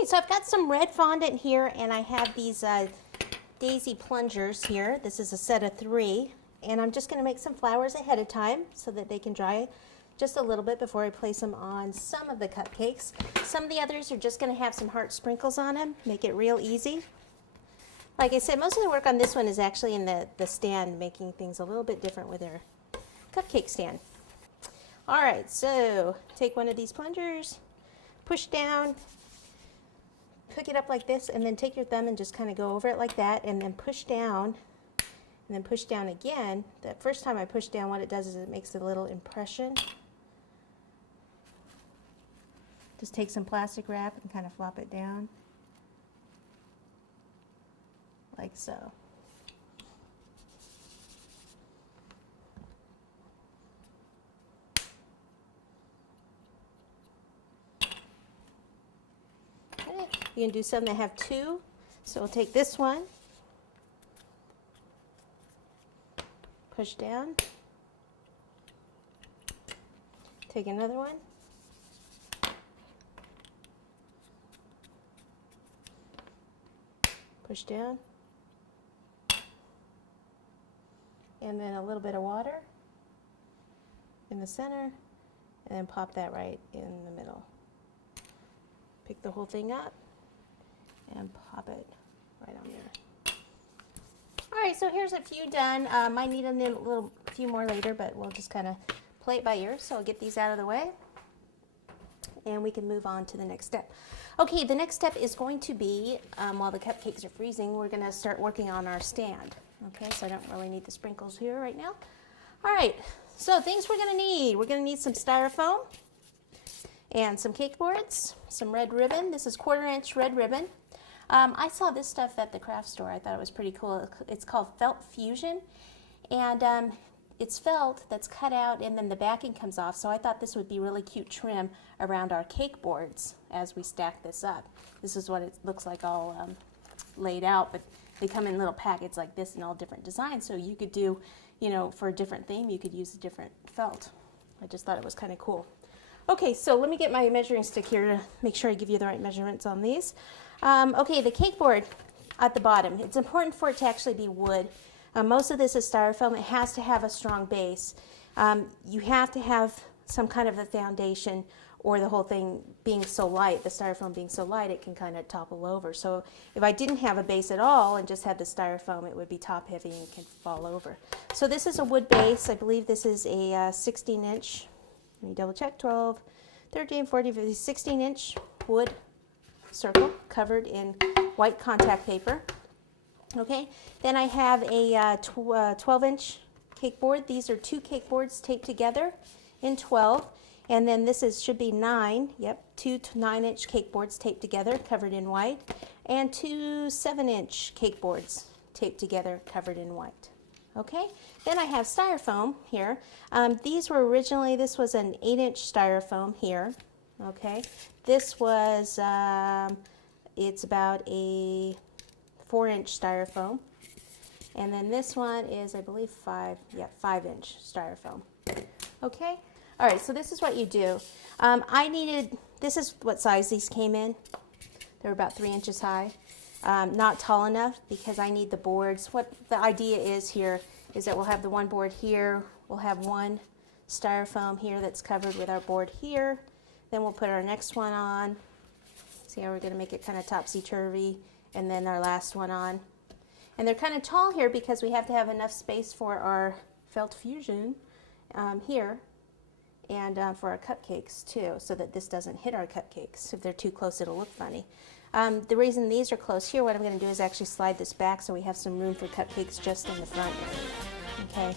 Okay, so I've got some red fondant here, and I have these daisy plungers here. This is a set of 3, and I'm just going to make some flowers ahead of time so that they can dry just a little bit before I place them on some of the cupcakes. Some of the others are just going to have some heart sprinkles on them, make it real easy. Like I said, most of the work on this one is actually in the stand, making things a little bit different with their cupcake stand. All right, so take one of these plungers, push down, pick it up like this, and then take your thumb and just kind of go over it like that, and then push down, and then push down again. The first time I push down, what it does is it makes a little impression. Just take some plastic wrap and kind of flop it down, like so. You can do some that have 2. So we'll take this one, push down, take another one, push down, and then a little bit of water in the center, and then pop that right in the middle. Pick the whole thing up and pop it right on there. All right, so here's a few done. Might need a few more later, but we'll just kind of play it by ear. So I'll get these out of the way, and we can move on to the next step. Okay, the next step is going to be, while the cupcakes are freezing, we're going to start working on our stand. Okay, so I don't really need the sprinkles here right now. All right, so things we're going to need. We're going to need some styrofoam and some cake boards, some red ribbon. This is 1/4 inch red ribbon. I saw this stuff at the craft store. I thought it was pretty cool. It's called Felt Fusion, and it's felt that's cut out, and then the backing comes off. So I thought this would be really cute trim around our cake boards as we stack this up. This is what it looks like all laid out, but they come in little packets like this in all different designs. So you could do, you know, for a different theme, you could use a different felt. I just thought it was kind of cool. Okay, so let me get my measuring stick here to make sure I give you the right measurements on these. Okay, the cake board at the bottom, it's important for it to actually be wood. Most of this is styrofoam. It has to have a strong base. You have to have some kind of a foundation, or the whole thing being so light, the styrofoam being so light, it can kind of topple over. So if I didn't have a base at all and just had the styrofoam, it would be top heavy and can fall over. So this is a wood base. I believe this is a 16 inch. Let me double check, 12, 13, 14, 15, 16 inch wood circle covered in white contact paper. Okay, then I have a 12 inch cake board. These are 2 cake boards taped together in 12. And then this should be 9, yep, 2 to 9 inch cake boards taped together covered in white. And 2 7 inch cake boards taped together covered in white. Okay, then I have styrofoam here. This was an 8 inch styrofoam here. Okay, this was, it's about a 4 inch styrofoam. And then this one is, I believe, 5 inch styrofoam. Okay, all right, so this is what you do. This is what size these came in. They were about 3 inches high. Not tall enough because I need the boards. What the idea is here is that we'll have the one board here, we'll have one styrofoam here that's covered with our board here, then we'll put our next one on. See how we're going to make it kind of topsy-turvy, and then our last one on. And they're kind of tall here because we have to have enough space for our Felt Fusion here, and for our cupcakes too, so that this doesn't hit our cupcakes. If they're too close, it'll look funny. The reason these are close here, what I'm going to do is actually slide this back so we have some room for cupcakes just in the front. Okay,